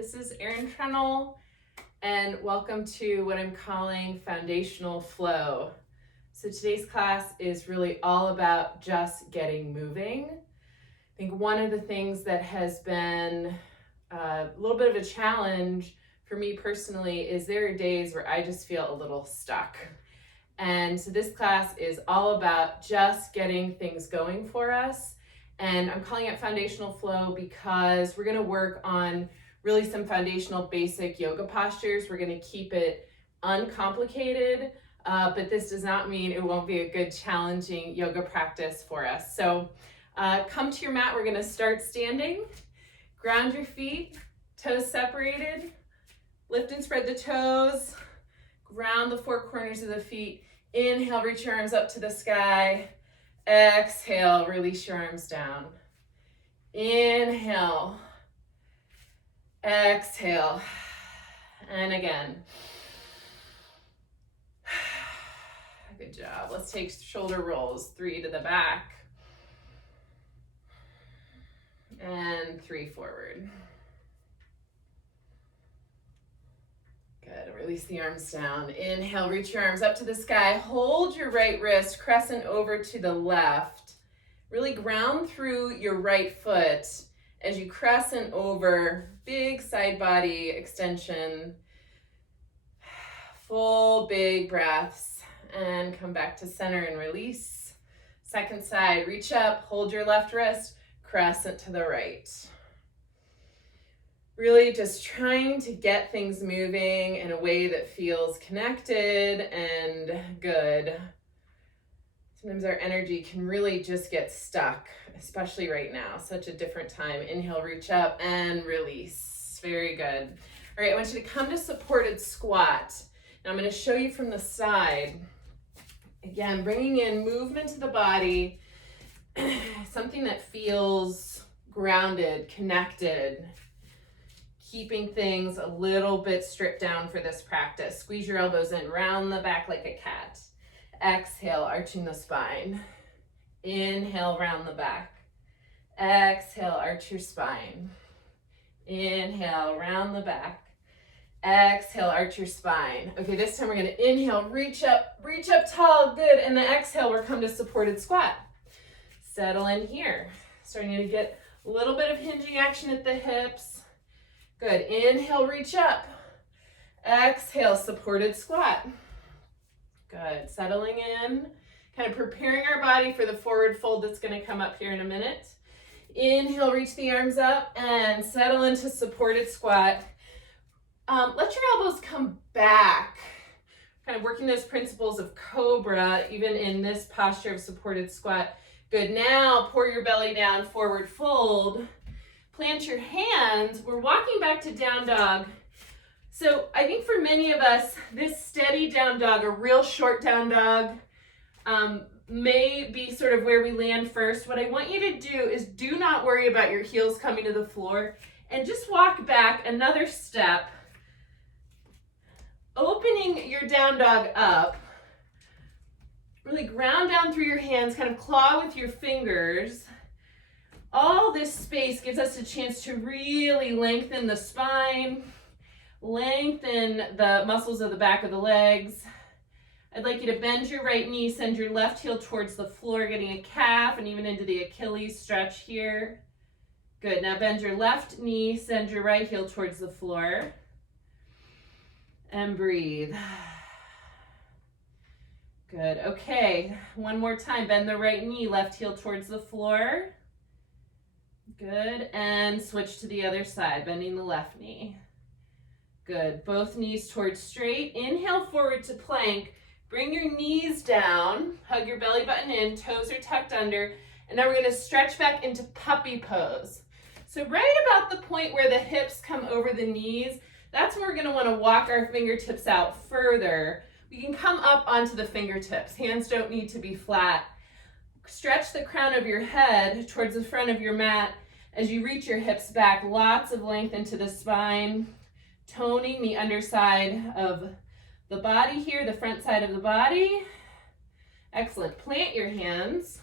This is Erin Trennell, and welcome to what I'm calling Foundational Flow. So today's class is really all about just getting moving. I think one of the things that has been a little bit of a challenge for me personally is there are days where I just feel a little stuck. And so this class is all about just getting things going for us. And I'm calling it Foundational Flow because we're going to work on really some foundational basic yoga postures. We're going to keep it uncomplicated, but this does not mean it won't be a good challenging yoga practice for us. So come to your mat. We're going to start standing. Ground your feet, toes separated. Lift and spread the toes. Ground the four corners of the feet. Inhale, reach your arms up to the sky. Exhale, release your arms down. Inhale. Exhale. And again. Good job. Let's take shoulder rolls. 3 to the back. And 3 forward. Good. Release the arms down. Inhale, reach your arms up to the sky. Hold your right wrist, crescent over to the left. Really ground through your right foot as you crescent over. Big side body extension. Full big breaths. And come back to center and release. Second side, reach up, hold your left wrist, crescent to the right. Really just trying to get things moving in a way that feels connected and good. Sometimes our energy can really just get stuck, especially right now. Such a different time. Inhale, reach up and release. Very good. All right, I want you to come to supported squat. Now I'm going to show you from the side. Again, bringing in movement to the body, something that feels grounded, connected. Keeping things a little bit stripped down for this practice. Squeeze your elbows in, round the back like a cat. Exhale, arching the spine. Inhale, round the back. Exhale, arch your spine. Inhale, round the back. Exhale, arch your spine. Okay, this time we're gonna inhale, reach up tall, good. And the exhale, we're come to supported squat. Settle in here. Starting to get a little bit of hinging action at the hips. Good. Inhale, reach up. Exhale, supported squat. Good. Settling in, kind of preparing our body for the forward fold that's going to come up here in a minute. Inhale, reach the arms up and settle into supported squat. Let your elbows come back. Kind of working those principles of cobra, even in this posture of supported squat. Good. Now, pour your belly down, forward fold. Plant your hands. We're walking back to down dog. So I think for many of us, this steady down dog, a real short down dog, may be sort of where we land first. What I want you to do is do not worry about your heels coming to the floor and just walk back another step, opening your down dog up. Really ground down through your hands, kind of claw with your fingers. All this space gives us a chance to really lengthen the spine, lengthen the muscles of the back of the legs. I'd like you to bend your right knee, send your left heel towards the floor, getting a calf and even into the Achilles stretch here. Good. Now bend your left knee, send your right heel towards the floor, and breathe. Good. Okay. One more time. Bend the right knee, left heel towards the floor. Good, and switch to the other side, bending the left knee. Good, both knees towards straight. Inhale forward to plank. Bring your knees down, hug your belly button in, toes are tucked under, and now we're gonna stretch back into puppy pose. So right about the point where the hips come over the knees, that's when we're gonna wanna walk our fingertips out further. We can come up onto the fingertips. Hands don't need to be flat. Stretch the crown of your head towards the front of your mat as you reach your hips back. Lots of length into the spine, toning the underside of the body here, the front side of the body. Excellent. Plant your hands.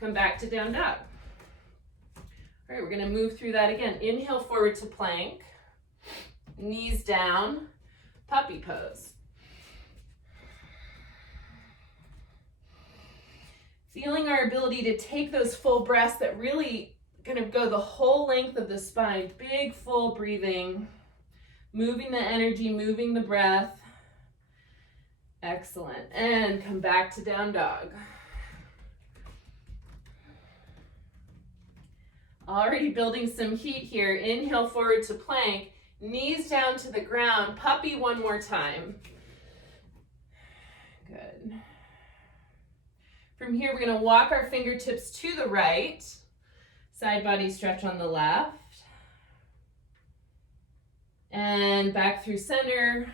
Come back to down dog. All right, we're going to move through that again. Inhale forward to plank. Knees down, puppy pose. Feeling our ability to take those full breaths that really kind of go the whole length of the spine. Big, full breathing. Moving the energy, moving the breath. Excellent. And come back to down dog. Already building some heat here. Inhale forward to plank. Knees down to the ground. Puppy one more time. Good. From here, we're going to walk our fingertips to the right. Side body stretch on the left. And back through center.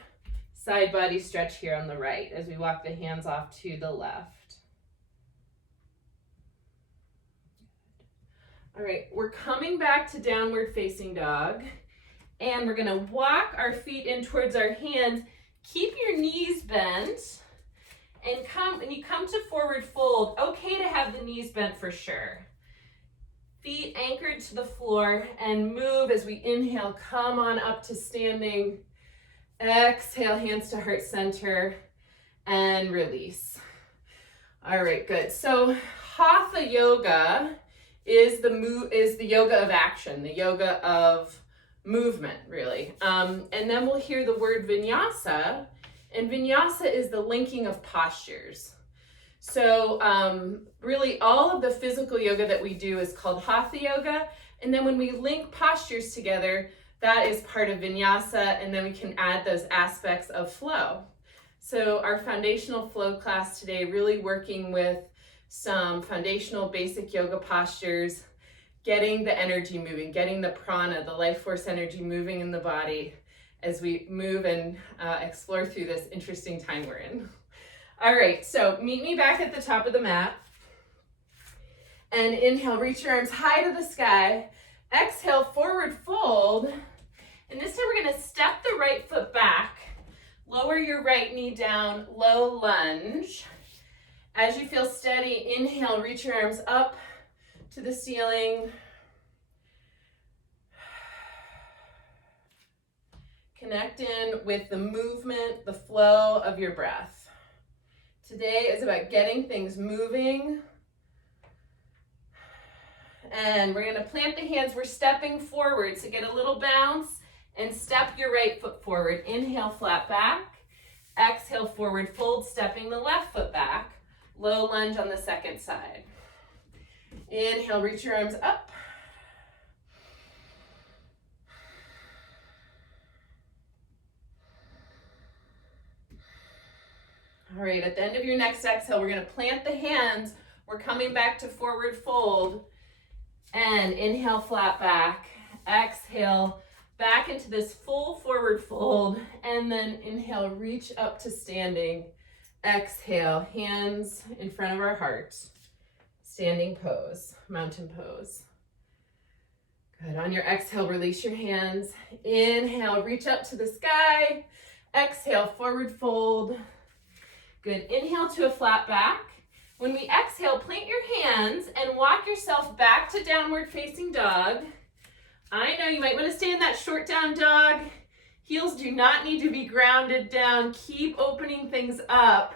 Side body stretch here on the right as we walk the hands off to the left. All right, we're coming back to downward facing dog. And we're going to walk our feet in towards our hands. Keep your knees bent. And when you come to forward fold, okay to have the knees bent for sure. Feet anchored to the floor and move as we inhale, come on up to standing. Exhale, hands to heart center and release. All right, good. So Hatha yoga is the yoga of action, the yoga of movement, really. And then we'll hear the word vinyasa. And vinyasa is the linking of postures. So really all of the physical yoga that we do is called Hatha yoga. And then when we link postures together, that is part of vinyasa. And then we can add those aspects of flow. So our foundational flow class today, really working with some foundational basic yoga postures, getting the energy moving, getting the prana, the life force energy moving in the body, as we move and explore through this interesting time we're in. All right, so meet me back at the top of the mat. And inhale, reach your arms high to the sky. Exhale, forward fold. And this time we're gonna step the right foot back. Lower your right knee down, low lunge. As you feel steady, inhale, reach your arms up to the ceiling. Connect in with the movement, the flow of your breath. Today is about getting things moving. And we're gonna plant the hands. We're stepping forward, so get a little bounce and step your right foot forward. Inhale, flat back. Exhale, forward fold, stepping the left foot back. Low lunge on the second side. Inhale, reach your arms up. All right, at the end of your next exhale, we're gonna plant the hands. We're coming back to forward fold. And inhale, flat back. Exhale, back into this full forward fold. And then inhale, reach up to standing. Exhale, hands in front of our heart. Standing pose, mountain pose. Good, on your exhale, release your hands. Inhale, reach up to the sky. Exhale, forward fold. Good, inhale to a flat back. When we exhale, plant your hands and walk yourself back to downward facing dog. I know you might want to stay in that short down dog. Heels do not need to be grounded down. Keep opening things up.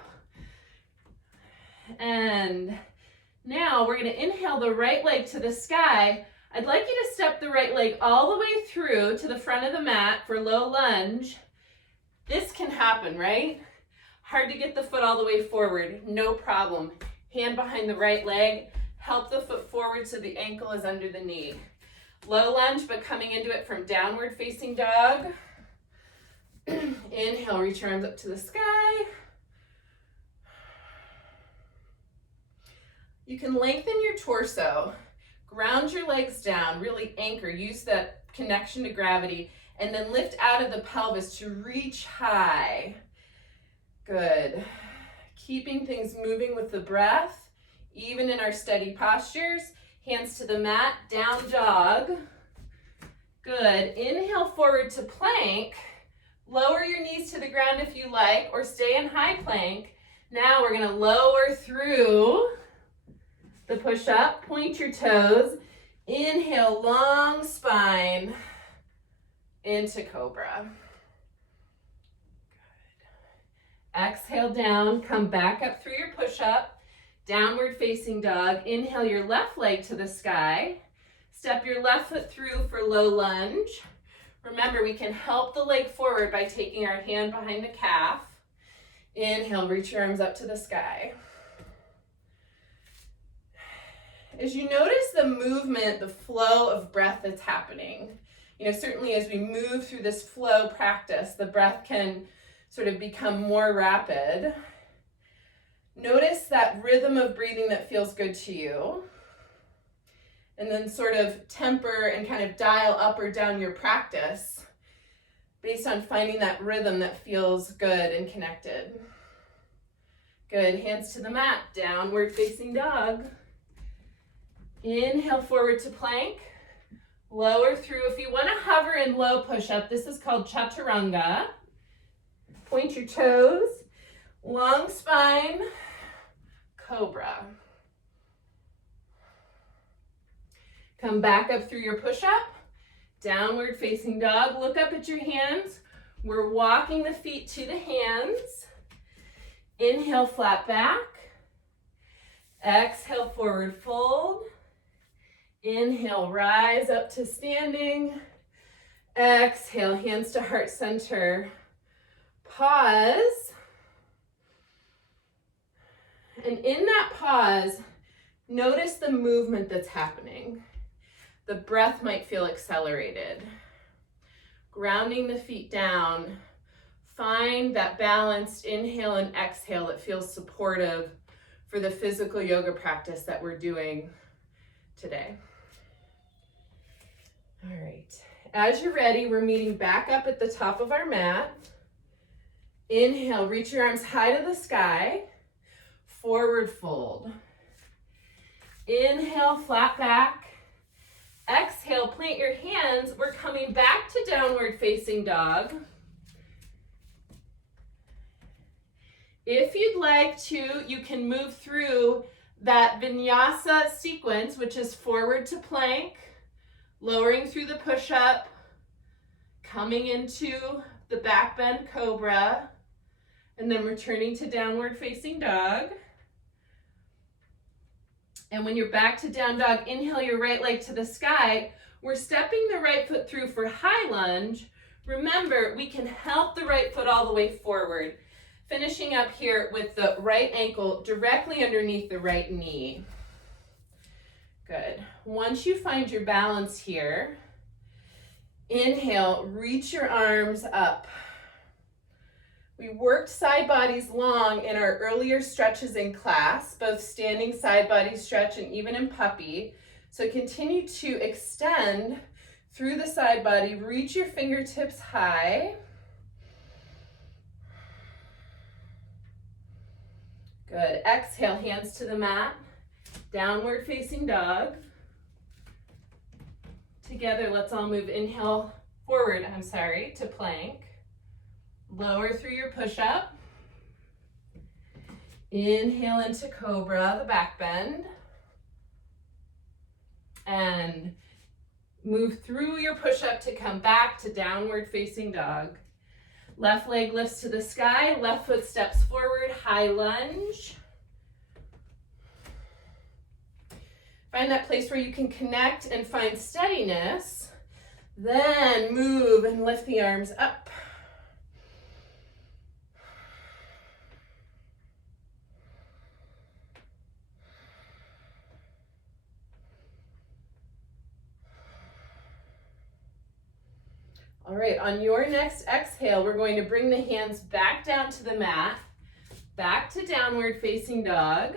And now we're going to inhale the right leg to the sky. I'd like you to step the right leg all the way through to the front of the mat for low lunge. This can happen, right? Hard to get the foot all the way forward, no problem. Hand behind the right leg, help the foot forward so the ankle is under the knee. Low lunge, but coming into it from downward facing dog. Inhale, reach your arms up to the sky. You can lengthen your torso, ground your legs down, really anchor, use that connection to gravity, and then lift out of the pelvis to reach high. Good. Keeping things moving with the breath, even in our steady postures. Hands to the mat, down dog. Good. Inhale forward to plank. Lower your knees to the ground if you like, or stay in high plank. Now we're going to lower through the push-up. Point your toes. Inhale, long spine. into cobra. Good. Exhale down, come back up through your push-up, downward facing dog. Inhale your left leg to the sky. Step your left foot through for low lunge. Remember, we can help the leg forward by taking our hand behind the calf. Inhale, reach your arms up to the sky. As you notice the movement, the flow of breath that's happening, certainly as we move through this flow practice, the breath can sort of become more rapid. Notice that rhythm of breathing that feels good to you. And then sort of temper and kind of dial up or down your practice based on finding that rhythm that feels good and connected. Good, hands to the mat, downward facing dog. Inhale forward to plank, lower through. If you want to hover in low push-up, this is called chaturanga. Point your toes, long spine, cobra. Come back up through your push-up, downward facing dog. Look up at your hands. We're walking the feet to the hands. Inhale, flat back. Exhale, forward fold. Inhale, rise up to standing. Exhale, hands to heart center. Pause. And in that pause, notice the movement that's happening. The breath might feel accelerated. Grounding the feet down. Find that balanced inhale and exhale that feels supportive for the physical yoga practice that we're doing today. All right, as you're ready, we're meeting back up at the top of our mat. Inhale, reach your arms high to the sky, forward fold. Inhale, flat back. Exhale, plant your hands. We're coming back to downward facing dog. If you'd like to, you can move through that vinyasa sequence, which is forward to plank, lowering through the push-up, coming into the back bend cobra, and then returning to downward facing dog. And when you're back to down dog, inhale your right leg to the sky. We're stepping the right foot through for high lunge. Remember, we can help the right foot all the way forward. Finishing up here with the right ankle directly underneath the right knee. Good. Once you find your balance here, inhale, reach your arms up. We worked side bodies long in our earlier stretches in class, both standing side body stretch and even in puppy. So continue to extend through the side body, reach your fingertips high. Good. Exhale, hands to the mat, downward facing dog. Together, let's all move. Inhale forward, to plank. Lower through your push-up. Inhale into cobra, the back bend. And move through your push-up to come back to downward facing dog. Left leg lifts to the sky, left foot steps forward, high lunge. Find that place where you can connect and find steadiness. Then move and lift the arms up. All right, on your next exhale, we're going to bring the hands back down to the mat, back to downward facing dog.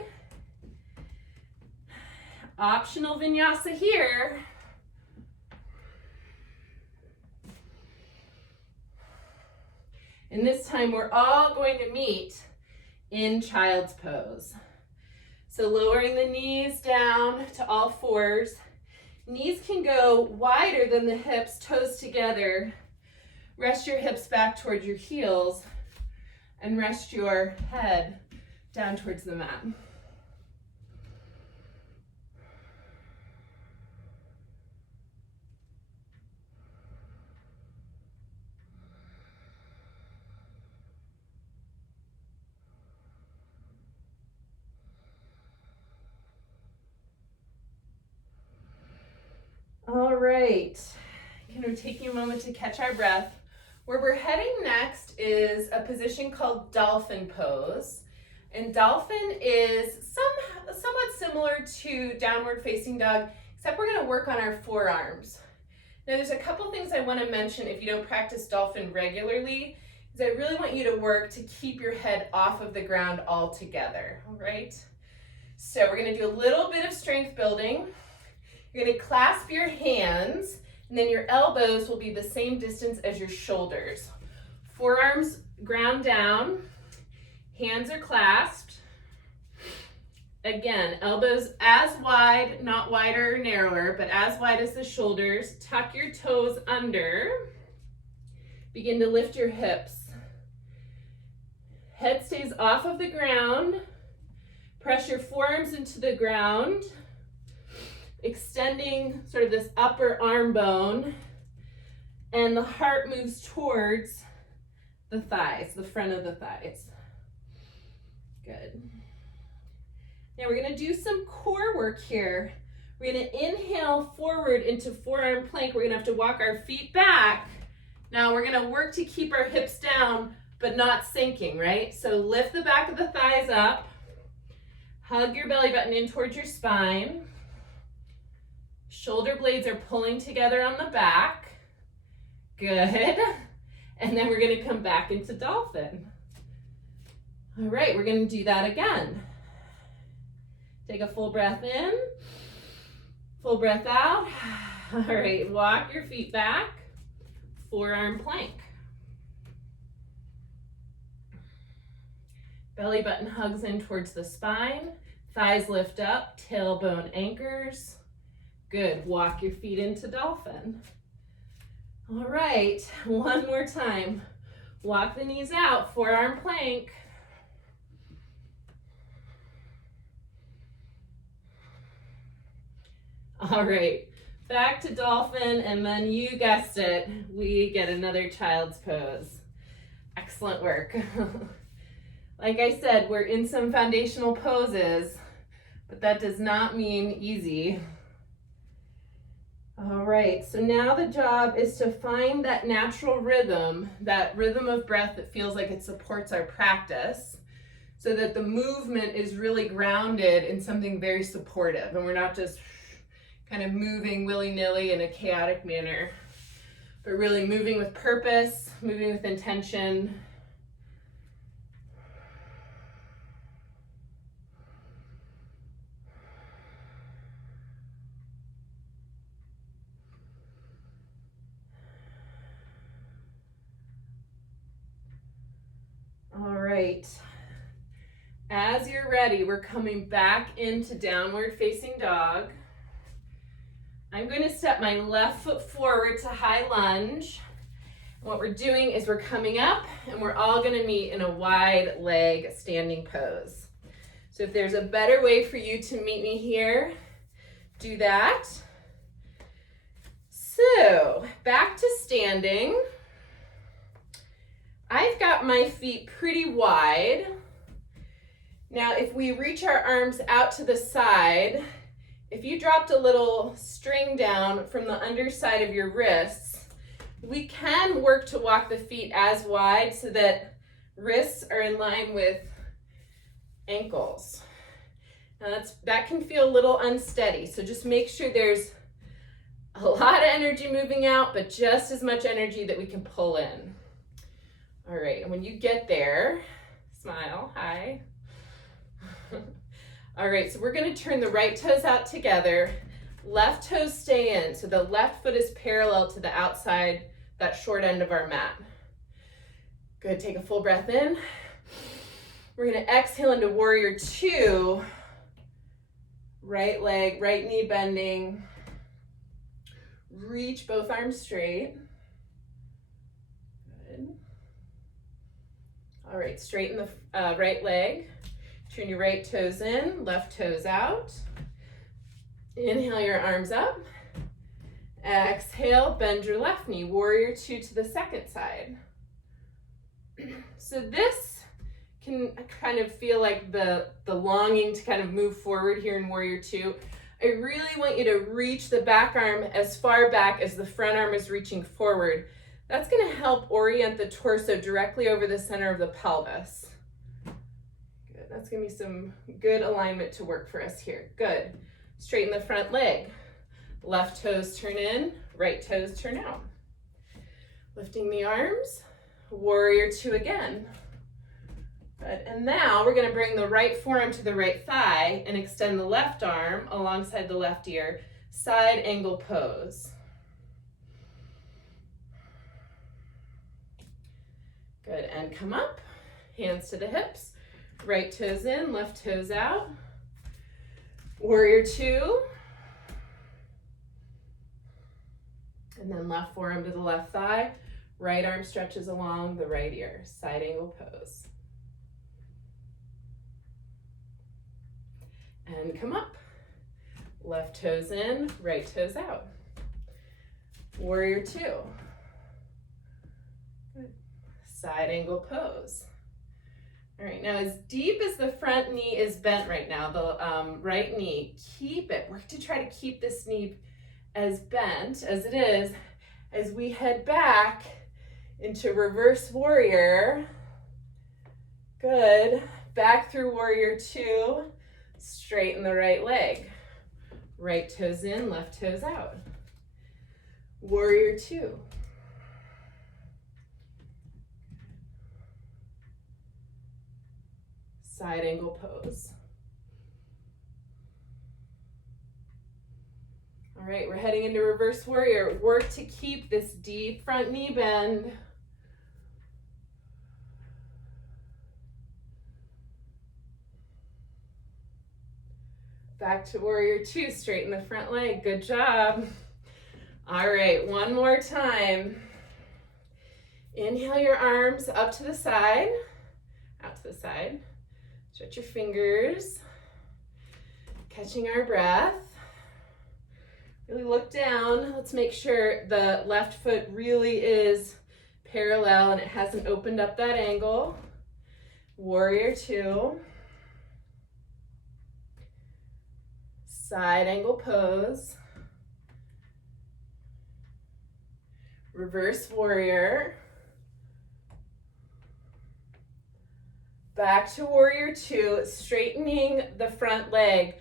Optional vinyasa here. And this time we're all going to meet in child's pose. So lowering the knees down to all fours. Knees can go wider than the hips, toes together. Rest your hips back towards your heels and rest your head down towards the mat. All right, taking a moment to catch our breath. Where we're heading next is a position called dolphin pose. And dolphin is somewhat similar to downward facing dog, except we're going to work on our forearms. Now there's a couple things I want to mention if you don't practice dolphin regularly, is I really want you to work to keep your head off of the ground altogether, all right? So we're going to do a little bit of strength building. You're going to clasp your hands, and then your elbows will be the same distance as your shoulders. Forearms ground down, hands are clasped. Again, elbows as wide, not wider or narrower, but as wide as the shoulders. Tuck your toes under. Begin to lift your hips. Head stays off of the ground. Press your forearms into the ground, extending sort of this upper arm bone, and the heart moves towards the thighs, the front of the thighs. Good. Now we're going to do some core work here. We're going to inhale forward into forearm plank. We're going to have to walk our feet back. Now we're going to work to keep our hips down, but not sinking, right? So lift the back of the thighs up. Hug your belly button in towards your spine. Shoulder blades are pulling together on the back. Good. And then we're going to come back into dolphin. All right, we're going to do that again. Take a full breath in, full breath out. All right, walk your feet back, forearm plank. Belly button hugs in towards the spine, thighs lift up, tailbone anchors. Good, walk your feet into dolphin. All right, one more time. Walk the knees out, forearm plank. All right, back to dolphin, and then you guessed it, we get another child's pose. Excellent work. Like I said, we're in some foundational poses, but that does not mean easy. All right, so now the job is to find that natural rhythm, that rhythm of breath that feels like it supports our practice, so that the movement is really grounded in something very supportive, and we're not just kind of moving willy-nilly in a chaotic manner, but really moving with purpose, moving with intention. All right, as you're ready, we're coming back into downward facing dog. I'm going to step my left foot forward to high lunge. What we're doing is we're coming up and we're all going to meet in a wide leg standing pose. So if there's a better way for you to meet me here, do that. So back to standing. I've got my feet pretty wide. Now if we reach our arms out to the side, if you dropped a little string down from the underside of your wrists, we can work to walk the feet as wide so that wrists are in line with ankles. Now that can feel a little unsteady, so just make sure there's a lot of energy moving out, but just as much energy that we can pull in. All right, and when you get there, smile, hi. All right, so we're going to turn the right toes out together. Left toes stay in, so the left foot is parallel to the outside, that short end of our mat. Good, take a full breath in. We're going to exhale into warrior two. Right leg, right knee bending. Reach both arms straight. Good. All right, straighten the right leg. Turn your right toes in, left toes out. Inhale your arms up. Exhale, bend your left knee. Warrior two to the second side. So this can kind of feel like the longing to kind of move forward here in warrior two. I really want you to reach the back arm as far back as the front arm is reaching forward. That's going to help orient the torso directly over the center of the pelvis. Good. That's going to be some good alignment to work for us here. Good. Straighten the front leg. Left toes turn in, right toes turn out. Lifting the arms, warrior two again. Good. And now we're going to bring the right forearm to the right thigh and extend the left arm alongside the left ear. Side angle pose. Good. And come up, hands to the hips, right toes in, left toes out. Warrior two. And then left forearm to the left thigh, right arm stretches along the right ear, side angle pose. And come up, left toes in, right toes out. Warrior two. Good. Side angle pose. All right, now as deep as the front knee is bent right now, the right knee, keep it. Work to try to keep this knee as bent as it is as we head back into reverse warrior. Good. Back through warrior two. Straighten the right leg. Right toes in, left toes out. Warrior two. Side angle pose. All right, we're heading into reverse warrior. Work to keep this deep front knee bend. Back to warrior two, straighten the front leg. Good job. All right, one more time. Inhale your arms up to the side, out to the side. Stretch your fingers, catching our breath. Really look down. Let's make sure the left foot really is parallel and it hasn't opened up that angle. Warrior two. Side angle pose. Reverse warrior. Back to warrior two, straightening the front leg,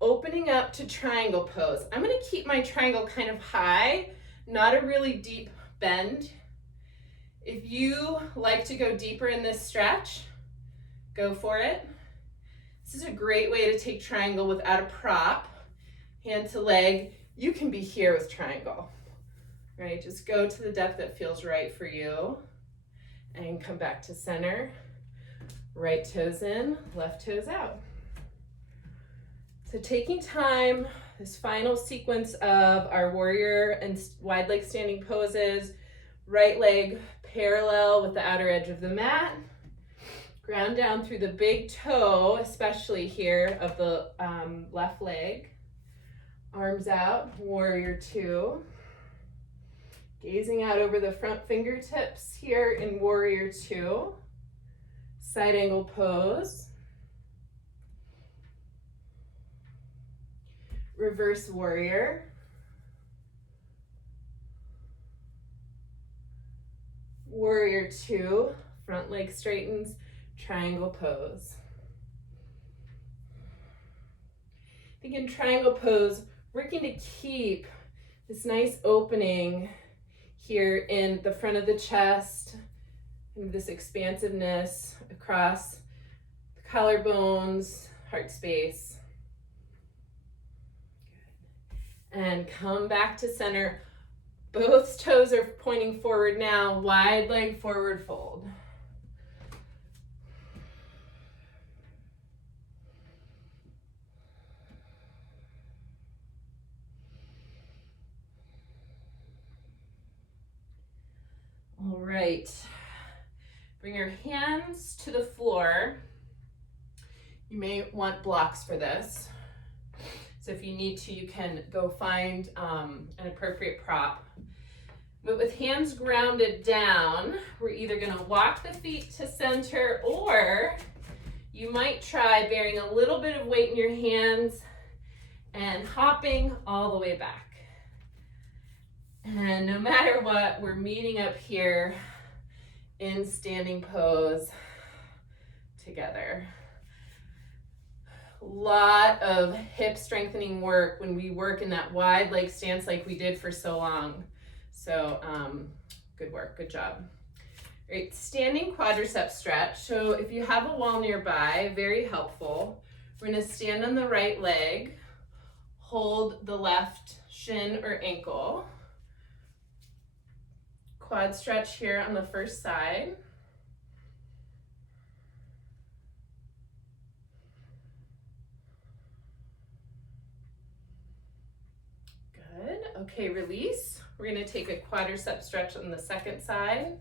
opening up to triangle pose. I'm going to keep my triangle kind of high, not a really deep bend. If you like to go deeper in this stretch, go for it. This is a great way to take triangle without a prop, hand to leg. You can be here with triangle, right? Just go to the depth that feels right for you and come back to center. Right toes in, left toes out. So taking time, this final sequence of our warrior and wide leg standing poses, right leg parallel with the outer edge of the mat, ground down through the big toe, especially here of the left leg, arms out, warrior two, gazing out over the front fingertips here in warrior two. Side angle pose. Reverse warrior. Warrior two, front leg straightens, triangle pose. I think in triangle pose, working to keep this nice opening here in the front of the chest, and this expansiveness across the collarbones, heart space. Good. And come back to center. Both toes are pointing forward now. Wide leg forward fold. All right. Bring your hands to the floor. You may want blocks for this. So if you need to, you can go find an appropriate prop. But with hands grounded down, we're either gonna walk the feet to center, or you might try bearing a little bit of weight in your hands and hopping all the way back. And no matter what, we're meeting up here in standing pose together. A lot of hip strengthening work when we work in that wide leg stance like we did for so long. So good work, good job. All right, standing quadricep stretch. So if you have a wall nearby, very helpful. We're gonna stand on the right leg, hold the left shin or ankle. Quad stretch here on the first side. Good. Okay, release. We're going to take a quadricep stretch on the second side.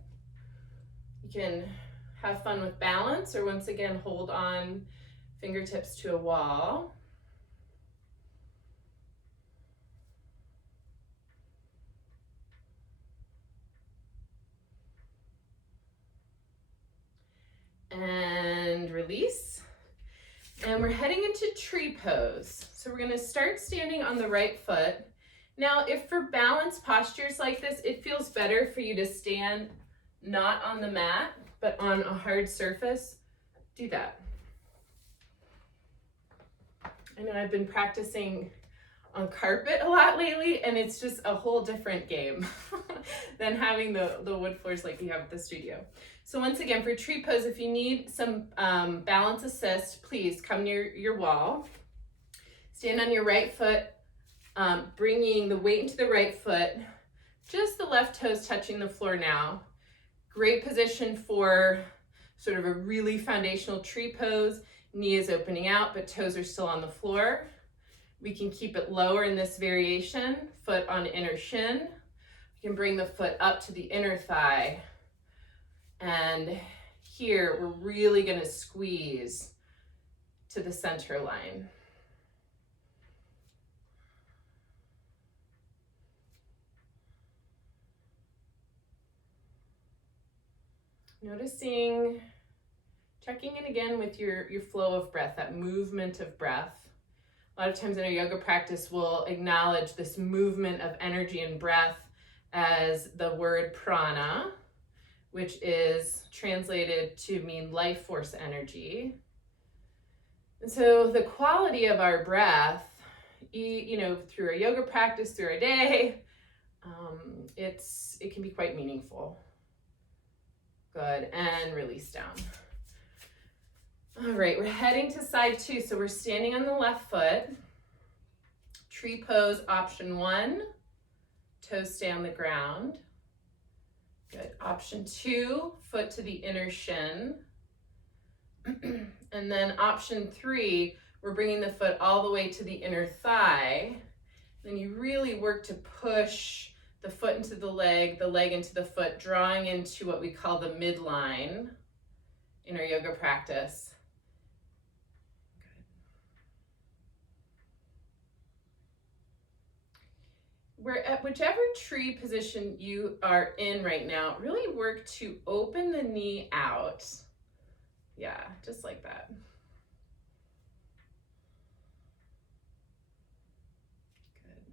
You can have fun with balance, or once again, hold on fingertips to a wall. And release. And we're heading into tree pose. So we're going to start standing on the right foot. Now, if for balance postures like this, it feels better for you to stand not on the mat, but on a hard surface, do that. I know I've been practicing on carpet a lot lately, and it's just a whole different game than having the wood floors like you have at the studio. So once again, for tree pose, if you need some balance assist, please come near your wall. Stand on your right foot, bringing the weight into the right foot, just the left toes touching the floor now. Great position for sort of a really foundational tree pose. Knee is opening out, but toes are still on the floor. We can keep it lower in this variation, foot on inner shin. We can bring the foot up to the inner thigh. And here, we're really gonna squeeze to the center line. Noticing, checking in again with your flow of breath, that movement of breath. A lot of times in our yoga practice, we'll acknowledge this movement of energy and breath as the word prana, which is translated to mean life force energy. And so the quality of our breath, through our yoga practice, through our day, it can be quite meaningful. Good, and release down. All right, we're heading to side two. So we're standing on the left foot. Tree pose, option 1. Toes stay on the ground. Good. Option 2, foot to the inner shin. And then option 3, we're bringing the foot all the way to the inner thigh. Then you really work to push the foot into the leg into the foot, drawing into what we call the midline in our yoga practice. Whichever tree position you are in right now, really work to open the knee out. Yeah, just like that. Good.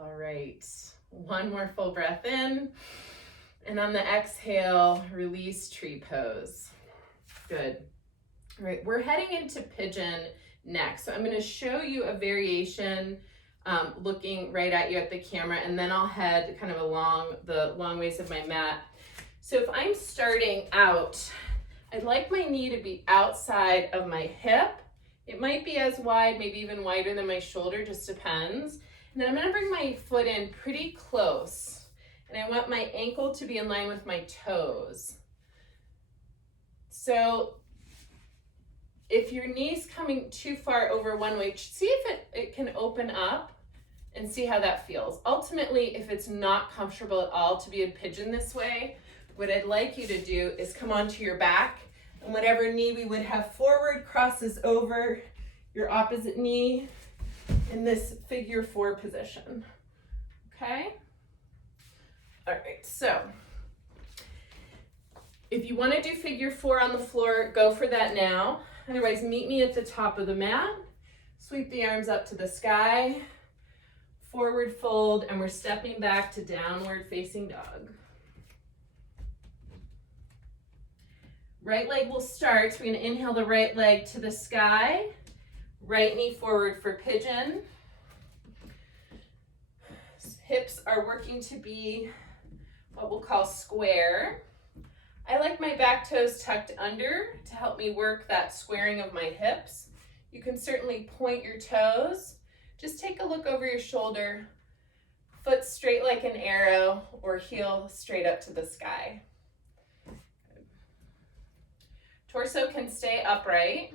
All right, one more full breath in. And on the exhale, release tree pose. Good. All right, we're heading into pigeon next. So I'm going to show you a variation looking right at you at the camera, and then I'll head kind of along the long ways of my mat. So if I'm starting out, I'd like my knee to be outside of my hip. It might be as wide, maybe even wider than my shoulder, just depends. And then I'm going to bring my foot in pretty close, and I want my ankle to be in line with my toes. So if your knee's coming too far over one way, see if it can open up and see how that feels. Ultimately, if it's not comfortable at all to be in pigeon this way, what I'd like you to do is come onto your back, and whatever knee we would have forward crosses over your opposite knee in this figure 4 position. Okay? All right, so if you want to do figure 4 on the floor, go for that now. Otherwise, meet me at the top of the mat. Sweep the arms up to the sky. Forward fold, and we're stepping back to downward facing dog. Right leg will start. So we're going to inhale the right leg to the sky. Right knee forward for pigeon. Hips are working to be what we'll call square. I like my back toes tucked under to help me work that squaring of my hips. You can certainly point your toes. Just take a look over your shoulder. Foot straight like an arrow or heel straight up to the sky. Torso can stay upright.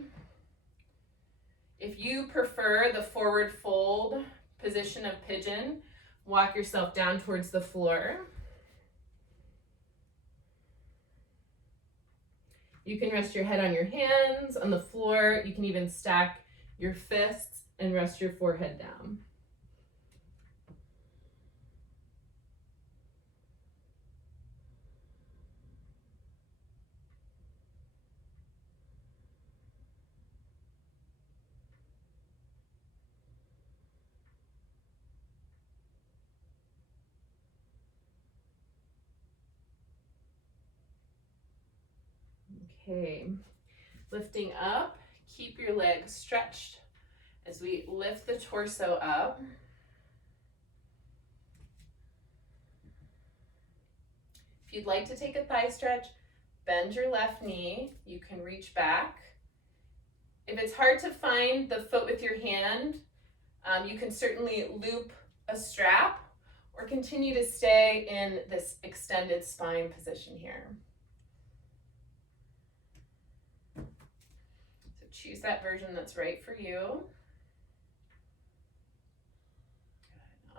If you prefer the forward fold position of pigeon, walk yourself down towards the floor. You can rest your head on your hands, on the floor. You can even stack your fists and rest your forehead down. Okay, lifting up, keep your legs stretched as we lift the torso up. If you'd like to take a thigh stretch, bend your left knee. You can reach back. If it's hard to find the foot with your hand, you can certainly loop a strap or continue to stay in this extended spine position here. So choose that version that's right for you.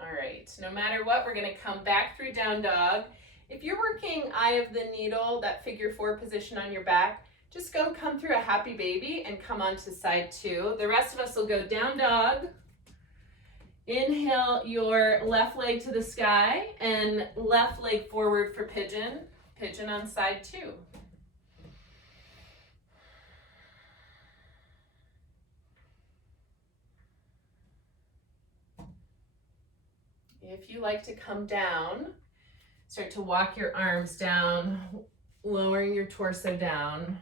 All right, no matter what, we're gonna come back through down dog. If you're working eye of the needle, that figure 4 position on your back, just come through a happy baby and come on to side 2. The rest of us will go down dog. Inhale your left leg to the sky and left leg forward for pigeon. Pigeon on side 2. If you like to come down, start to walk your arms down, lowering your torso down.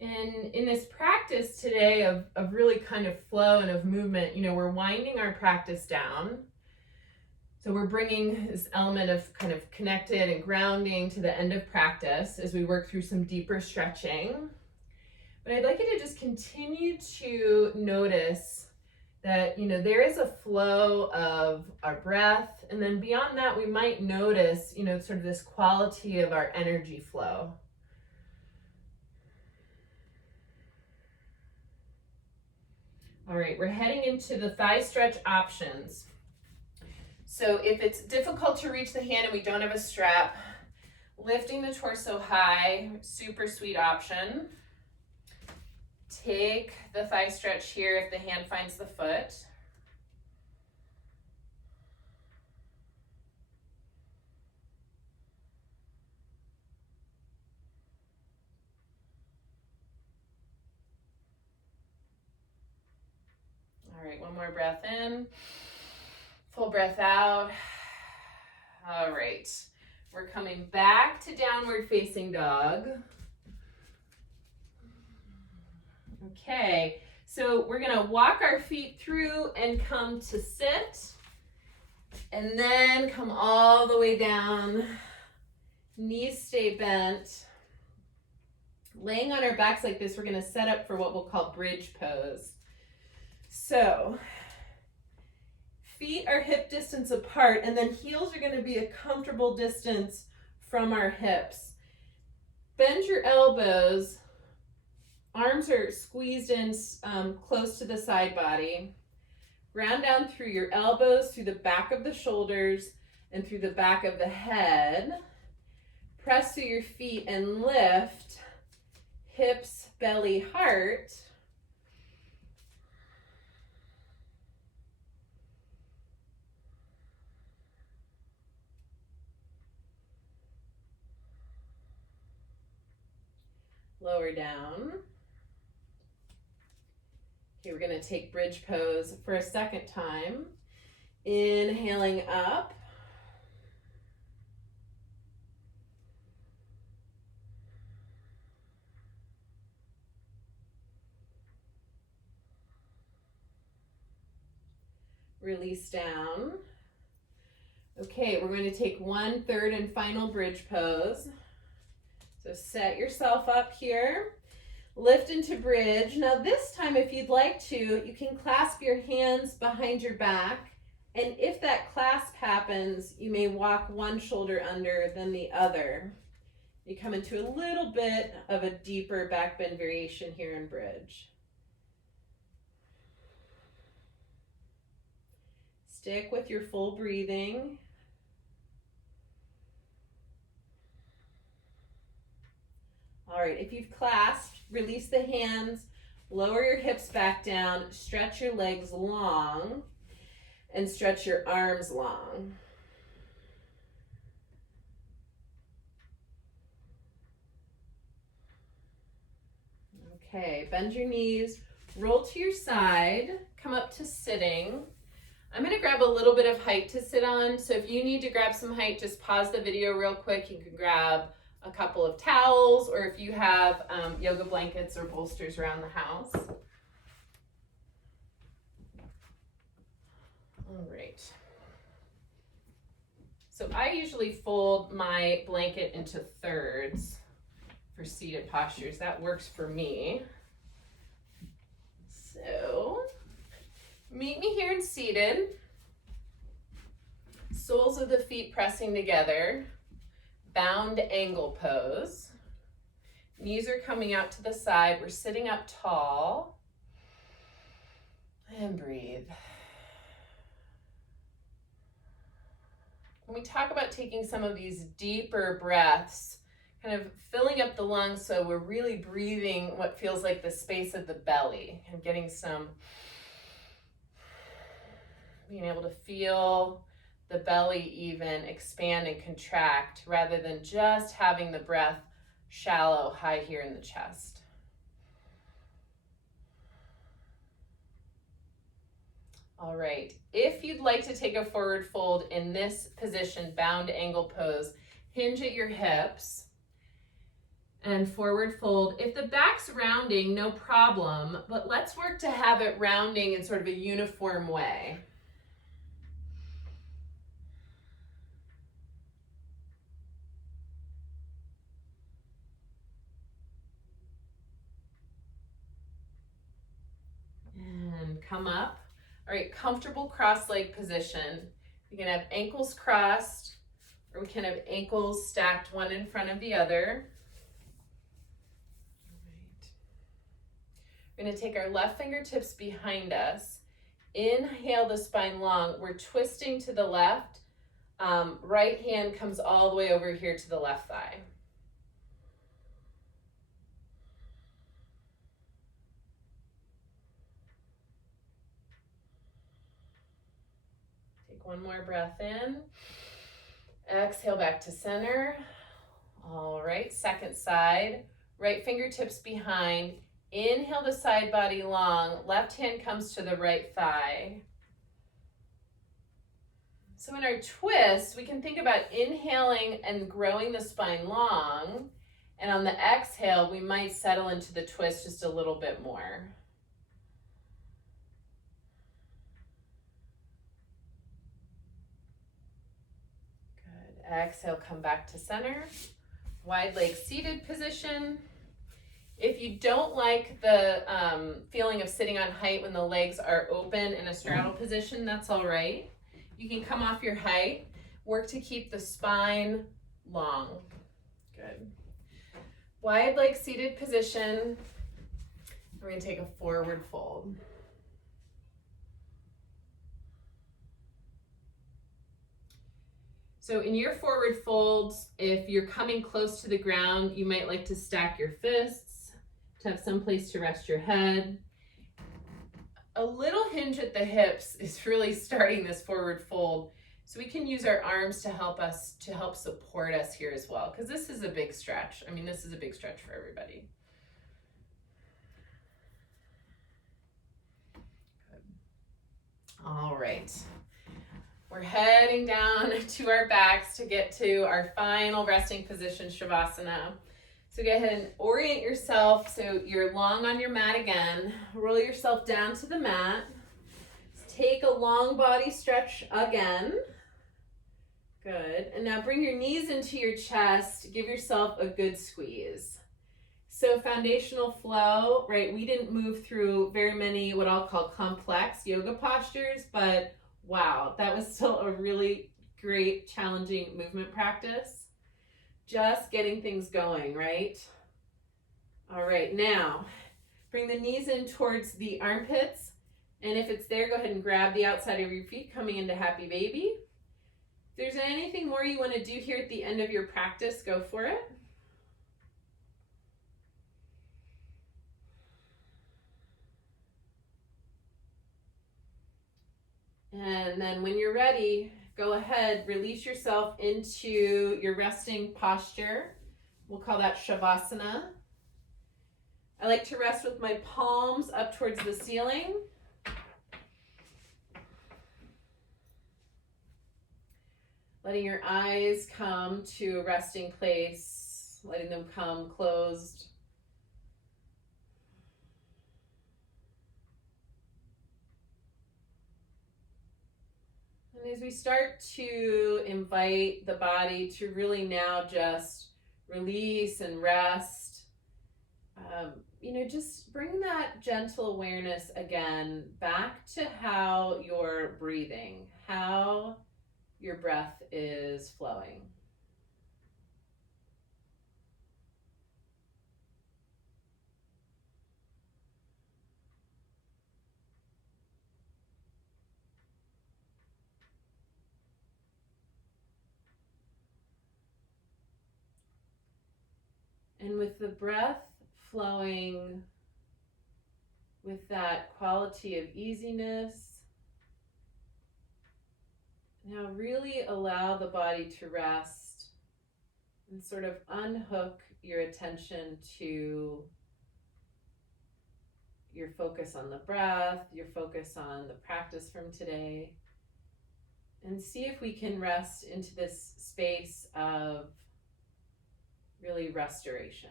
And in this practice today of really kind of flow and of movement, we're winding our practice down. So we're bringing this element of kind of connected and grounding to the end of practice as we work through some deeper stretching. But I'd like you to just continue to notice that, there is a flow of our breath. And then beyond that, we might notice, sort of this quality of our energy flow. All right, we're heading into the thigh stretch options. So if it's difficult to reach the hand and we don't have a strap, lifting the torso high, super sweet option. Take the thigh stretch here if the hand finds the foot. All right, one more breath in, full breath out. All right, we're coming back to downward facing dog. Okay, so we're gonna walk our feet through and come to sit, and then come all the way down. Knees stay bent. Laying on our backs like this, we're gonna set up for what we'll call bridge pose. So, feet are hip distance apart, and then heels are gonna be a comfortable distance from our hips. Bend your elbows. Arms are squeezed in close to the side body. Ground down through your elbows, through the back of the shoulders, and through the back of the head. Press through your feet and lift. Hips, belly, heart. lower down. Okay, we're gonna take bridge pose for a second time. Inhaling up. Release down. Okay, we're going to take one third and final bridge pose. So set yourself up here. Lift into bridge. Now this time, if you'd like to, you can clasp your hands behind your back. And if that clasp happens, you may walk one shoulder under, then the other. You come into a little bit of a deeper back bend variation here in bridge. Stick with your full breathing. All right, if you've clasped, release the hands, lower your hips back down, stretch your legs long, and stretch your arms long. Okay, bend your knees, roll to your side, come up to sitting. I'm gonna grab a little bit of height to sit on, so if you need to grab some height, just pause the video real quick. You can grab a couple of towels, or if you have yoga blankets or bolsters around the house. All right. So I usually fold my blanket into thirds for seated postures. That works for me. So meet me here in seated. Soles of the feet pressing together. Bound angle pose. Knees are coming out to the side. We're sitting up tall. And breathe. When we talk about taking some of these deeper breaths, kind of filling up the lungs so we're really breathing what feels like the space of the belly and getting some, being able to feel the belly even expand and contract rather than just having the breath shallow, high here in the chest. All right, if you'd like to take a forward fold in this position, bound angle pose, hinge at your hips and forward fold. If the back's rounding, no problem, but let's work to have it rounding in sort of a uniform way. And come up. All right, comfortable cross leg position. You can have ankles crossed, or we can have ankles stacked one in front of the other. All right. We're gonna take our left fingertips behind us. Inhale the spine long. We're twisting to the left. Right hand comes all the way over here to the left thigh. One more breath in. Exhale back to center. All right, second side. Right fingertips behind. Inhale the side body long. Left hand comes to the right thigh. So in our twist, we can think about inhaling and growing the spine long. And on the exhale, we might settle into the twist just a little bit more. Exhale, come back to center. Wide leg seated position. If you don't like the feeling of sitting on height when the legs are open in a straddle position, that's all right. You can come off your height. Work to keep the spine long. Good. Wide leg seated position. We're going to take a forward fold. So in your forward folds, if you're coming close to the ground, you might like to stack your fists to have some place to rest your head. A little hinge at the hips is really starting this forward fold. So we can use our arms to help support us here as well, because this is a big stretch. I mean, this is a big stretch for everybody. All right. We're heading down to our backs to get to our final resting position, Shavasana. So go ahead and orient yourself so you're long on your mat again. Roll yourself down to the mat. Take a long body stretch again. Good. And now bring your knees into your chest. Give yourself a good squeeze. So foundational flow, right? We didn't move through very many what I'll call complex yoga postures, but wow, that was still a really great, challenging movement practice. Just getting things going, right? All right, now bring the knees in towards the armpits. And if it's there, go ahead and grab the outside of your feet, coming into happy baby. If there's anything more you want to do here at the end of your practice, go for it. And then when you're ready, go ahead, release yourself into your resting posture. We'll call that Shavasana. I like to rest with my palms up towards the ceiling. Letting your eyes come to a resting place, letting them come closed. And as we start to invite the body to really now just release and rest, just bring that gentle awareness again back to how you're breathing, how your breath is flowing. And with the breath flowing with that quality of easiness, now really allow the body to rest and sort of unhook your attention to your focus on the breath, your focus on the practice from today, and see if we can rest into this space of really restoration.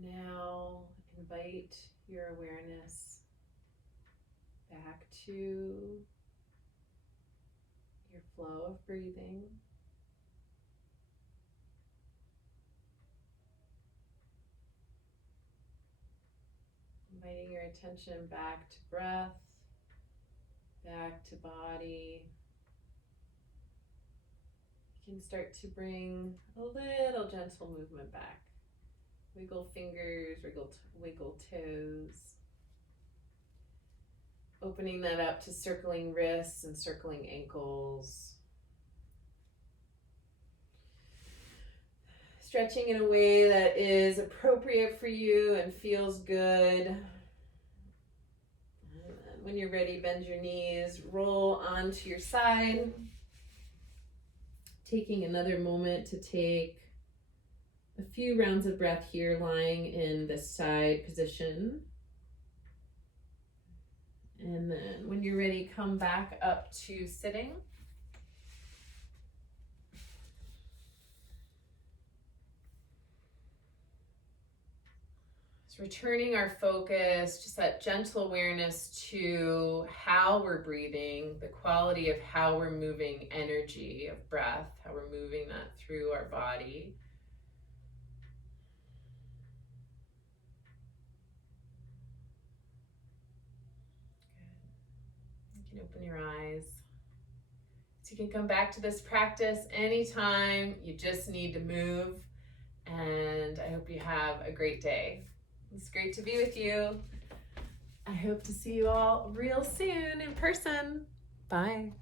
Now invite your awareness back to your flow of breathing. Inviting your attention back to breath, back to body. You can start to bring a little gentle movement back. Wiggle fingers, wiggle toes. Opening that up to circling wrists and circling ankles. Stretching in a way that is appropriate for you and feels good. And when you're ready, bend your knees, roll onto your side. Taking another moment to take a few rounds of breath here, lying in this side position. And then when you're ready, come back up to sitting. So returning our focus, just that gentle awareness to how we're breathing, the quality of how we're moving energy of breath, how we're moving that through our body. Good. You can open your eyes. So you can come back to this practice anytime you just need to move. And I hope you have a great day. It's great to be with you. I hope to see you all real soon in person. Bye.